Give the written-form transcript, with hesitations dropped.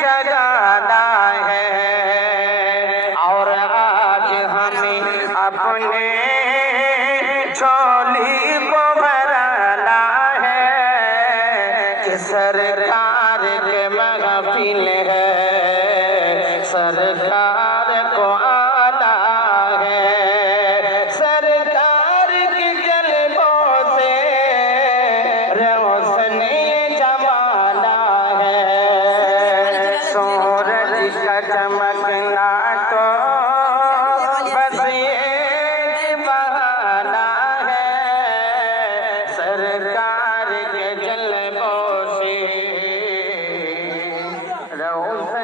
जगाना है और आज हमें अपने झोली को भरना है कि सरकार के महफिल है, सरकार को आना है, सरकार के जलवों से रोशनी जमाना है। सूरज का चमकना तो बस ये बहाना है, सरकार के जलवों से रोशनी